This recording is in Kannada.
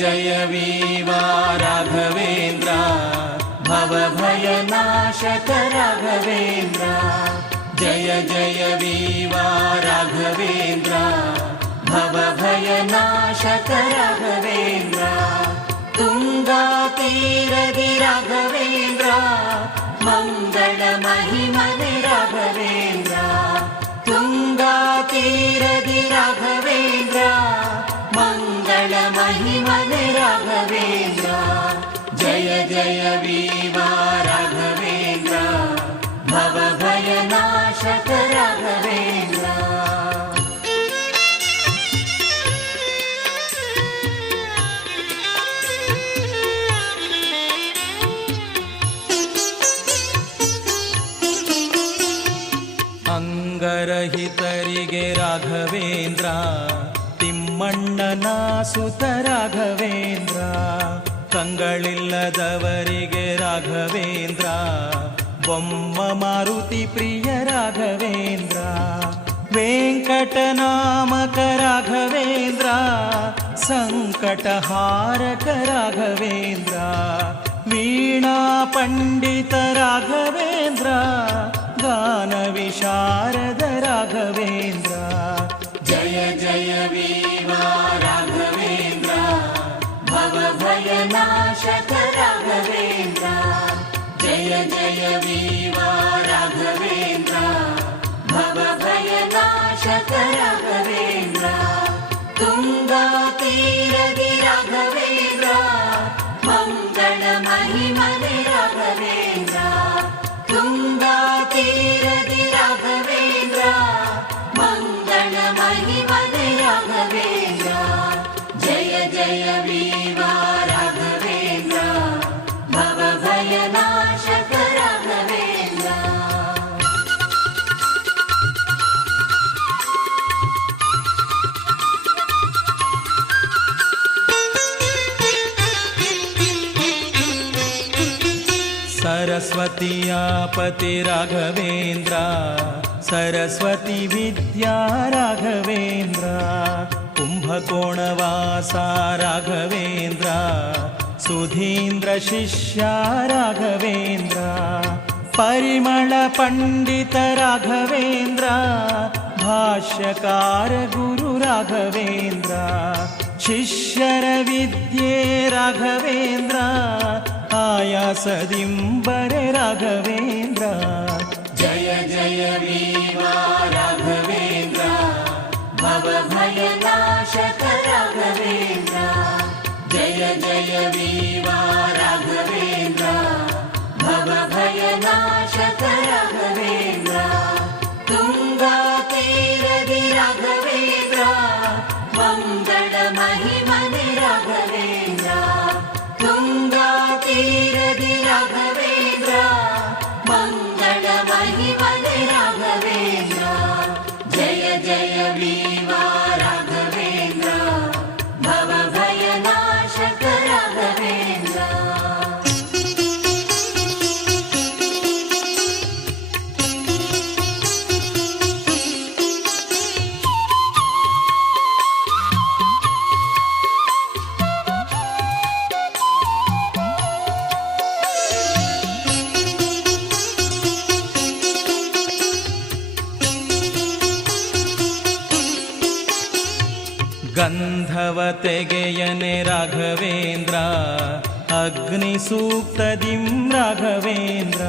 जय वीवा राघवेन्द्र भवभयनाशक राघवेन्द्र जय जय वीवा राघवेन्द्र भवभयनाशक राघवेन्द्र तुङ्गातीरदि राघवेन्द्र मङ्गलमहिमने राघवेन्द्र तुङ्गातीरदि राघवेन्द्र मङ्गलमहिमने राघवेन्द्र जय जय वीवा राघवेन्द्र भवभयनाशक राघवेन्द्र ಅಂಗರಹಿತರಿಗೆ ರಾಘವೇಂದ್ರ ತಿಮ್ಮಣ್ಣನ ಸುತ ರಾಘವೇಂದ್ರ ಕಂಗಳಿಲ್ಲದವರಿಗೆ ರಾಘವೇಂದ್ರ ಬೊಮ್ಮ ಮಾರುತಿ ಪ್ರಿಯ ರಾಘವೇಂದ್ರ ವೆಂಕಟನಾಮಕ ರಾಘವೇಂದ್ರ ಸಂಕಟಹಾರಕ ರಾಘವೇಂದ್ರ ವೀಣಾ ಪಂಡಿತ ರಾಘವೇಂದ್ರ गान विशारद राघवेन्द्र जय जय वीवा राघवेन्द्र भवभयनाशक राघवेन्द्र जय जय वीवा राघवेन्द्र भवभयनाशक राघवेन्द्र तुङ्गातीरदि राघवेन्द्र मङ्गलमहिमने राघवेन्द्र तुङ्गातीरदि राघवेन्द्र मङ्गलमहिमने राघवेन्द्र जय जय वीवा राघवेन्द्र भवभयनाशक राघवेन्द्र सरस्वतीयापति राघवेन्द्र सरस्वती विद्या राघवेन्द्र कुम्भकोणवासा राघवेन्द्र सुधीन्द्र शिष्या राघवेन्द्र परिमल पंडित राघवेन्द्र भाष्यकार गुरु राघवेन्द्र शिष्यर विद्ये राघवेन्द्र आयासदिंबरे राघवेन्द्र जय जय वीवा राघवेन्द्र भवभयनाशक राघवेन्द्र जय जय वीवा राघवेन्द्र भवभयनाशक राघवेन्द्र तुङ्गातीरदि राघवेन्द्र मङ्गलमहिमने राघवेन्द्र तुङ्गातीरदि राघवेन्द्र मङ्गलमहिमने राघवेन्द्र जय जय वीवा राघवेन्द्र भवभयनाशक राघवेन्द्र ಗಂಧವತೆಗೆಯನೆ ರಾಘವೇಂದ್ರ ಅಗ್ನಿ ಸೂಕ್ತದಿಂ ರಾಘವೇಂದ್ರ